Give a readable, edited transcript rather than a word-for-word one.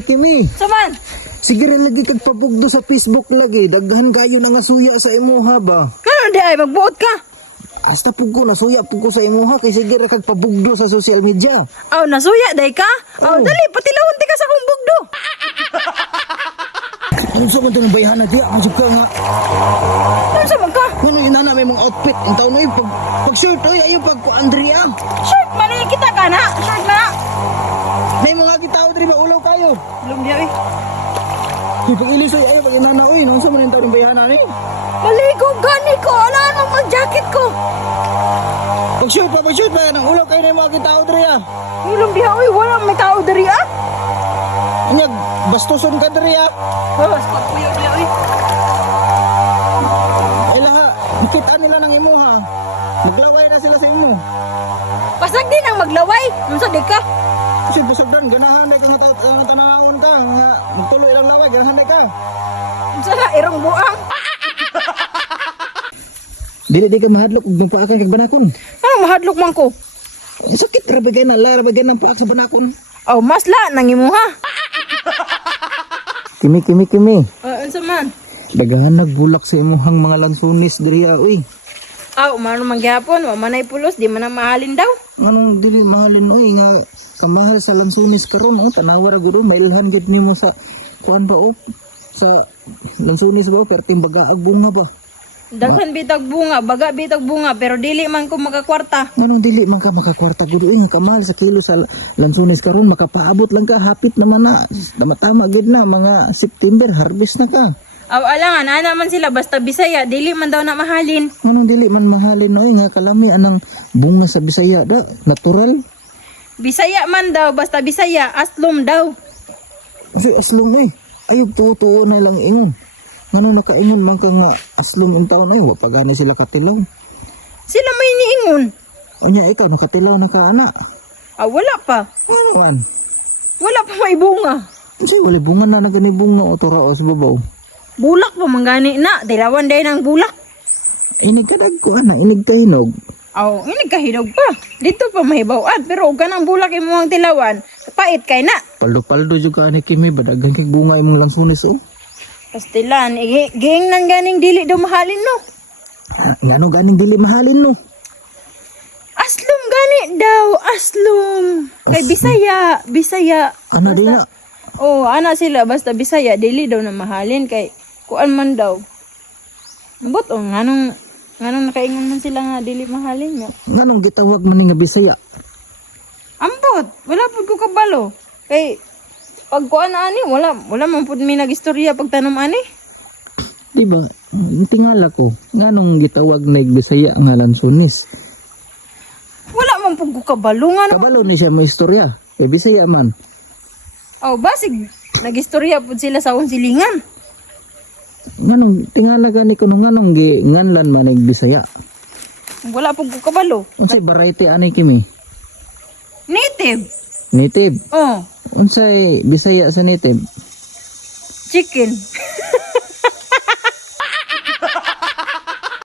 Kimi, Saman. sige rin lagi kag pabugdo sa Facebook lagi. Daghan kayo na nga suya sa imuha ba? Ano di ay magbuot ka? Hasta pug ko nasuya pug ko sa imuha kay sige ra kag pabugdo sa social media. Aw, nasuya day ka? Aw, Oh. dali patilawon ti ka sa kong bugdo. Ano sa man tanong bayhan na diya? Ang ka nga. Ano sa ka? Ano inana may mga outfit. Ang taon na pag shirt oy ayo pag ko Andrea. Shirt man kita ka na. Shirt na. May mga kitao diri ba ulaw kayo. Belum dia eh. Pag ilis oy ayo pag inana oy non sa man ang taon bayhan na ni. Maligo gani ko. Ala ano pag jacket ko. Pag shoot ba nang ulaw kayo na mga kitao diri ah. Belum dia oy, wala may tao diri ah. Inyag bastoson ka diri ah. Oh, spot ko yun dia oy. Ay laha, nakita nila ng imuha. Maglaway na sila sa imo. Pasag din ang maglaway. Unsa di ka? Kasi basagdan, ganahan na kang tanawon ka. Nga, magtuloy lang laway, ganahan na ka. Unsa na irong buang? Dili di ka mahadlok ug nagpaakan kag banakon. Ano mahadlok man ko? Sakit ra bagay na lara bagay ng paak sa banakon. Oh, masla nang imuha. Kimi. Unsa man? Dagahan nagbulak sa imuhang mga lansunis diri uy. Aw, umano man gyapon, wa man ay pulos, di man ang mahalin daw. Anong dili mahalin uy nga kamahal sa lansunis karon oh tanawa ra gud mailhan gid nimo sa kuan ba oh sa lansunis ba perting bagaag bunga ba. Daghan bitag bunga, baga bitag bunga, pero dili man ko makakwarta. Anong dili man ka makakwarta gud uy nga kamahal sa kilo sa lansunis karon makapaabot lang ka hapit naman na tama gid na mga September harvest na ka. Aw, alangan, ana man sila, basta Bisaya, dili man daw na mahalin. Anong dili man mahalin oy nga kalami anang bunga sa Bisaya da natural. Bisaya man daw, basta Bisaya, aslom daw. Kasi aslong eh. Ayog tuo na lang ingon. Ngano nakaingon man ka nga aslong in taon ay wa pa gani sila katilaw. Sila may niingon. Anya ikaw nakatilaw na ka ana. Aw, wala pa. Ano man? Wala pa may bunga. Kasi wala bunga na nagani bunga o turaos babaw. Bulak pa mangani na, dilawan day ng bulak. Inig kadag ko ana, inig kahinog. Aw, inig kahinog pa. Dito pa mahibawat, pero og ganang bulak imo ang tilawan, pait kay na. Paldo jud ka ani kimi badagan kay bunga imong lansunis oh. Pastilan, giing nang ganing dili daw mahalin no. Ngano ganing dili mahalin no? Aslom gani daw, aslom. Kay Bisaya. Ano din na? Oh, ana sila basta Bisaya dili daw na mahalin kay kuan man daw. But oh, nganong nakaingon man sila nga dili mahalin nga. Nganong gitawag man ni nga Bisaya? Ambot, wala pud ko kabalo. Kay pag kuan ani, wala man pud mi nagistorya pag tanom ani. Di ba? Tingala ko. Nganong gitawag na Bisaya nga lansunis? Wala man pud ko kabalo nga. Kabalo ni siya may istorya. Eh Bisaya man. Oh, basig nagistorya pud sila sa unsilingan. Nganong tingala gani ko nganong nganlan man ig Bisaya. Wala pud ko kabalo. Unsay variety ani kimi? Native. Native. Oh, Unsay Bisaya sa native? chicken.